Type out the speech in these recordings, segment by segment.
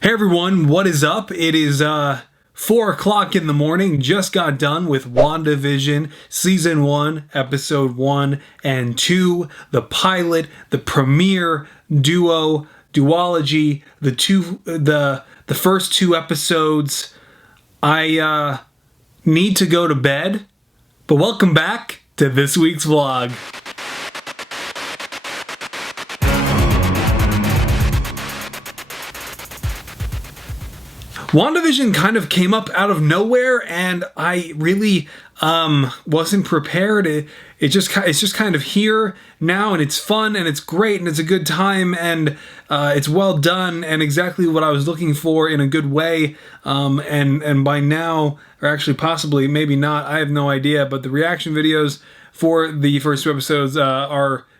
Hey everyone, what is up? It is 4 o'clock in the morning. Just got done with WandaVision Season 1, Episode 1 and 2, the pilot, the premiere, duology, the first two episodes. I need to go to bed, but welcome back to this week's vlog. WandaVision kind of came up out of nowhere, and I really wasn't prepared. It's just kind of here now, and it's fun, and it's great, and it's a good time, and it's well done, and exactly what I was looking for in a good way. And by now, or actually possibly, maybe not, I have no idea, but the reaction videos for the first two episodes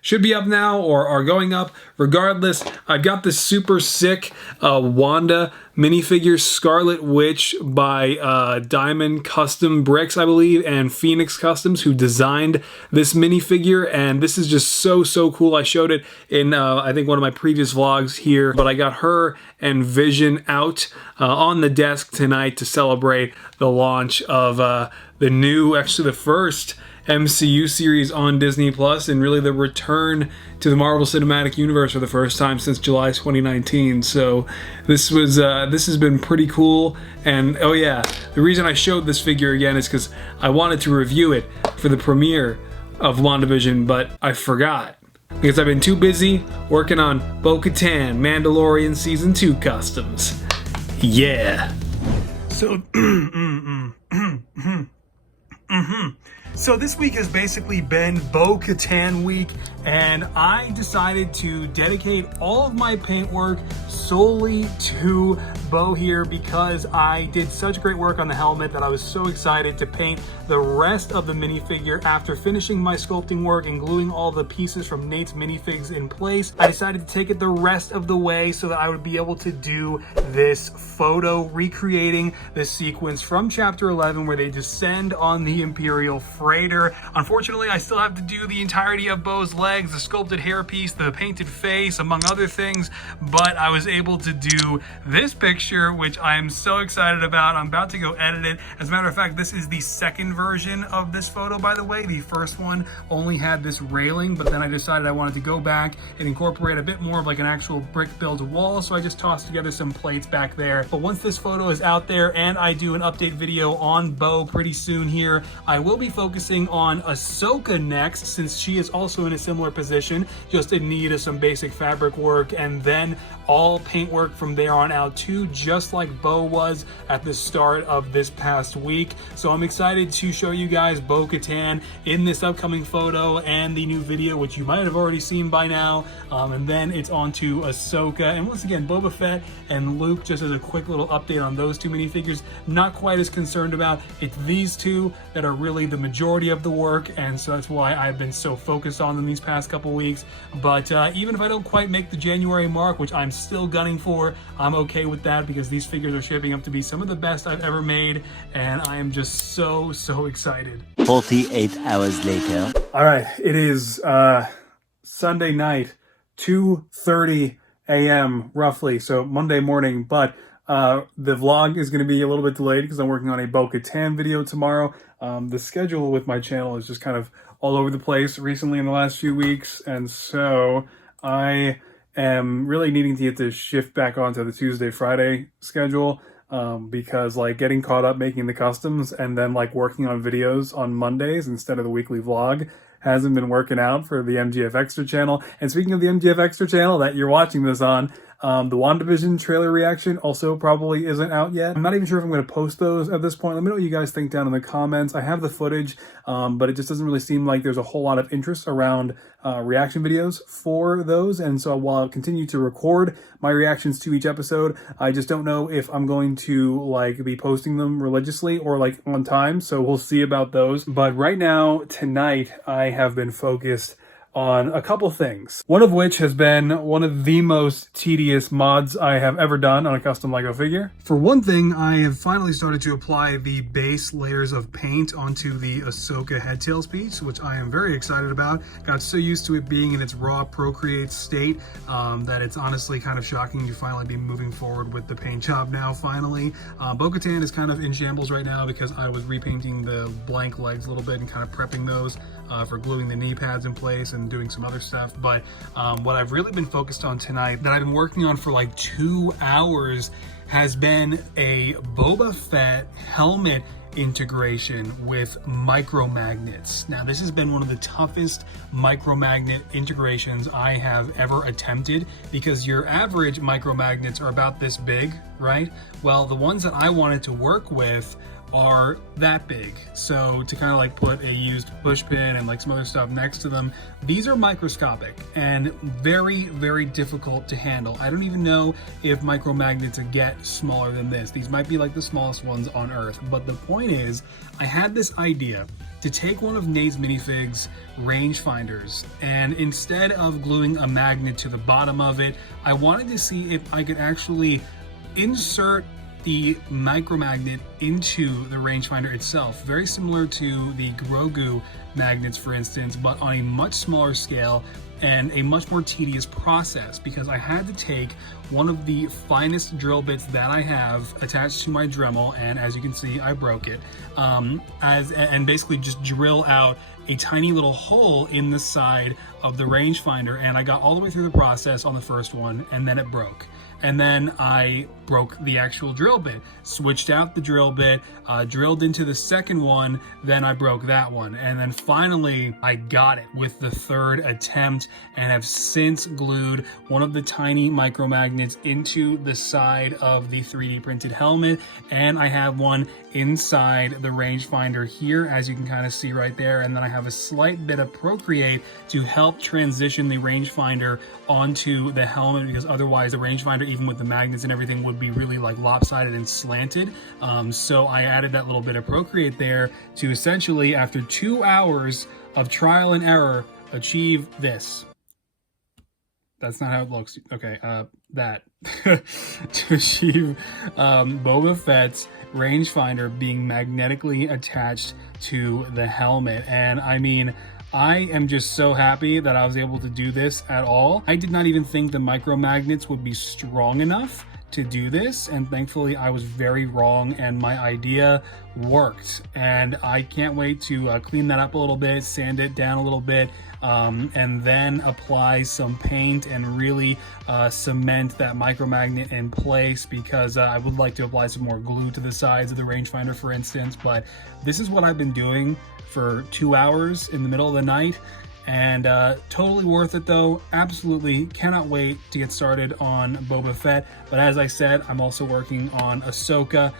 should be up now or are going up. Regardless, I've got this super sick Wanda minifigure, Scarlet Witch, by Diamond Custom Bricks, I believe, and Phoenix Customs, who designed this minifigure, and this is just so cool. I showed it in I think one of my previous vlogs here, but I got her and Vision out on the desk tonight to celebrate the launch of the first MCU series on Disney Plus, and really the return to the Marvel Cinematic Universe for the first time since July 2019. So this has been pretty cool. And oh yeah, the reason I showed this figure again is because I wanted to review it for the premiere of WandaVision, but I forgot because I've been too busy working on Bo-Katan Mandalorian Season 2 customs. Yeah. So So this week has basically been Bo-Katan week, and I decided to dedicate all of my paint work solely to Bo here because I did such great work on the helmet that I was so excited to paint the rest of the minifigure. After finishing my sculpting work and gluing all the pieces from Nate's minifigs in place, I decided to take it the rest of the way so that I would be able to do this photo recreating the sequence from Chapter 11 where they descend on the Imperial freighter. Unfortunately, I still have to do the entirety of Bo's legs, the sculpted hairpiece, the painted face, among other things, but I was able to do this picture, which I am so excited about. I'm about to go edit it. As a matter of fact, this is the second version of this photo, by the way. The first one only had this railing, but then I decided I wanted to go back and incorporate a bit more of like an actual brick built wall, so I just tossed together some plates back there. But once this photo is out there and I do an update video on Bo pretty soon here, I will be focusing on Ahsoka next, since she is also in a similar position, just in need of some basic fabric work, and then all paint work from there on out too, just like Bo was at the start of this past week. So I'm excited to show you guys Bo-Katan in this upcoming photo and the new video, which you might have already seen by now, and then it's on to Ahsoka, and once again Boba Fett and Luke, just as a quick little update on those two minifigures. Not quite as concerned about. It's these two that are really the majority of the work, and so that's why I've been so focused on them these past couple weeks. But even if I don't quite make the January mark, which I'm still gunning for, I'm okay with that because these figures are shaping up to be some of the best I've ever made, and I am just so excited. 48 hours later. All right, it is Sunday night, 2:30 a.m. roughly, so Monday morning, but the vlog is going to be a little bit delayed because I'm working on a Bo-Katan video tomorrow. The schedule with my channel is just kind of all over the place recently in the last few weeks, and so I am really needing to get to shift back onto the Tuesday-Friday schedule, because like getting caught up making the customs and then like working on videos on Mondays instead of the weekly vlog hasn't been working out for the MGF Extra channel. And speaking of the MGF Extra channel that you're watching this on, the WandaVision trailer reaction also probably isn't out yet. I'm not even sure if I'm going to post those at this point. Let me know what you guys think down in the comments. I have the footage, but it just doesn't really seem like there's a whole lot of interest around reaction videos for those. And so while I'll continue to record my reactions to each episode, I just don't know if I'm going to like be posting them religiously or like on time. So we'll see about those. But right now, tonight, I have been focused on a couple things. One of which has been one of the most tedious mods I have ever done on a custom Lego figure. For one thing, I have finally started to apply the base layers of paint onto the Ahsoka head tails piece, which I am very excited about. Got so used to it being in its raw Procreate state that it's honestly kind of shocking to finally be moving forward with the paint job now, finally. Bo-Katan is kind of in shambles right now because I was repainting the blank legs a little bit and kind of prepping those for gluing the knee pads in place and doing some other stuff. But what I've really been focused on tonight, that I've been working on for like 2 hours, has been a Boba Fett helmet integration with micromagnets. Now, this has been one of the toughest micromagnet integrations I have ever attempted, because your average micromagnets are about this big, right? Well, the ones that I wanted to work with are that big. So to kind of like put a used push pin and like some other stuff next to them, these are microscopic and very, very difficult to handle. I don't even know if micromagnets get smaller than this. These might be like the smallest ones on Earth. But the point is, I had this idea to take one of Nate's minifigs rangefinders, and instead of gluing a magnet to the bottom of it, I wanted to see if I could actually insert the micromagnet into the rangefinder itself, very similar to the Grogu magnets, for instance, but on a much smaller scale and a much more tedious process, because I had to take one of the finest drill bits that I have attached to my Dremel, and as you can see, I broke it, and basically just drill out a tiny little hole in the side of the rangefinder. And I got all the way through the process on the first one, and then it broke. And then I broke the actual drill bit, switched out the drill bit, drilled into the second one, then I broke that one. And then finally I got it with the third attempt, and have since glued one of the tiny micromagnets into the side of the 3D printed helmet. And I have one inside the rangefinder here, as you can kind of see right there. And then I have a slight bit of Procreate to help transition the rangefinder onto the helmet, because otherwise the rangefinder, even with the magnets and everything, would be really like lopsided and slanted. So I added that little bit of Procreate there to essentially, after 2 hours of trial and error, achieve this. That's not how it looks. Okay, that. To achieve Boba Fett's rangefinder being magnetically attached to the helmet. And I mean, I am just so happy that I was able to do this at all. I did not even think the micromagnets would be strong enough to do this, and thankfully I was very wrong and my idea worked. And I can't wait to clean that up a little bit, sand it down a little bit, and then apply some paint and really cement that micromagnet in place, because I would like to apply some more glue to the sides of the rangefinder, for instance. But this is what I've been doing for 2 hours in the middle of the night, and totally worth it though. Absolutely cannot wait to get started on Boba Fett. But as I said, I'm also working on Ahsoka,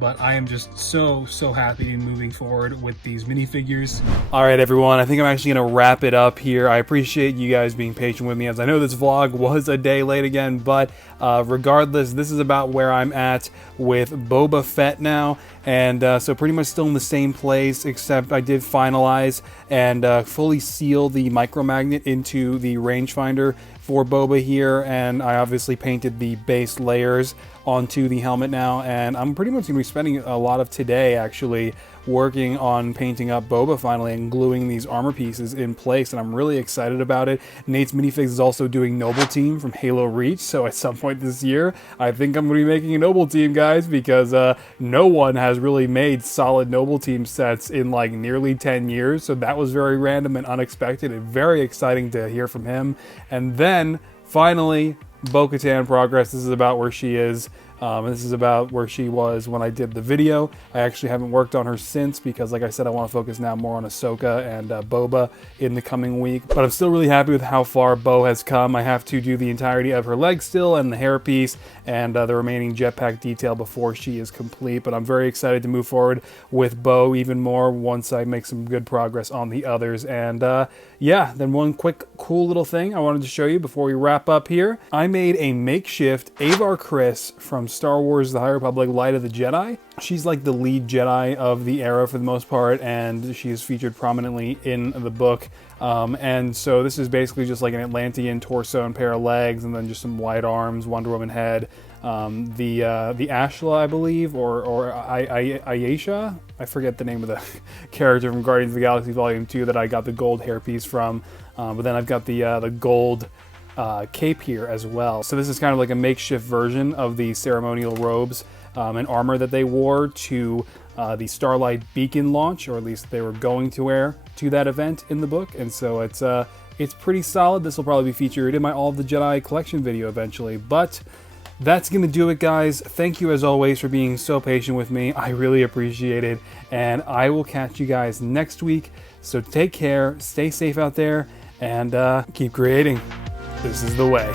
but I am just so happy to be moving forward with these minifigures. All right, everyone, I think I'm actually gonna wrap it up here. I appreciate you guys being patient with me, as I know this vlog was a day late again, but regardless, this is about where I'm at with Boba Fett now. And so pretty much still in the same place, except I did finalize and fully seal the micromagnet into the rangefinder for Boba here, and I obviously painted the base layers onto the helmet now, and I'm pretty much going to be spending a lot of today actually working on painting up Boba finally and gluing these armor pieces in place, and I'm really excited about it. Nate's Minifigs is also doing Noble Team from Halo Reach, so at some point this year I think I'm going to be making a Noble Team, guys, because no one has really made solid Noble Team sets in like nearly 10 years, so that was very random and unexpected and very exciting to hear from him. And then finally, Bo-Katan progress. This is about where she is. This is about where she was when I did the video. I actually haven't worked on her since, because like I said, I want to focus now more on Ahsoka and Boba in the coming week. But I'm still really happy with how far Bo has come. I have to do the entirety of her leg still, and the hairpiece, and the remaining jetpack detail before she is complete. But I'm very excited to move forward with Bo even more once I make some good progress on the others. And yeah, then one quick cool little thing I wanted to show you before we wrap up here. I made a makeshift Avar Kriss from Star Wars The High Republic Light of the Jedi. She's like the lead Jedi of the era for the most part, and she is featured prominently in the book. And so this is basically just like an Atlantean torso and pair of legs, and then just some wide arms, Wonder Woman head. The Ashla, I believe, or Ayesha, I forget the name of the character from Guardians of the Galaxy Volume 2 that I got the gold hairpiece from, but then I've got the gold cape here as well. So this is kind of like a makeshift version of the ceremonial robes and armor that they wore to the Starlight Beacon launch, or at least they were going to wear to that event in the book, and so it's pretty solid. This will probably be featured in my All of the Jedi collection video eventually, but that's going to do it, guys. Thank you as always for being so patient with me. I really appreciate it, and I will catch you guys next week. So take care, stay safe out there, and keep creating. This is the way.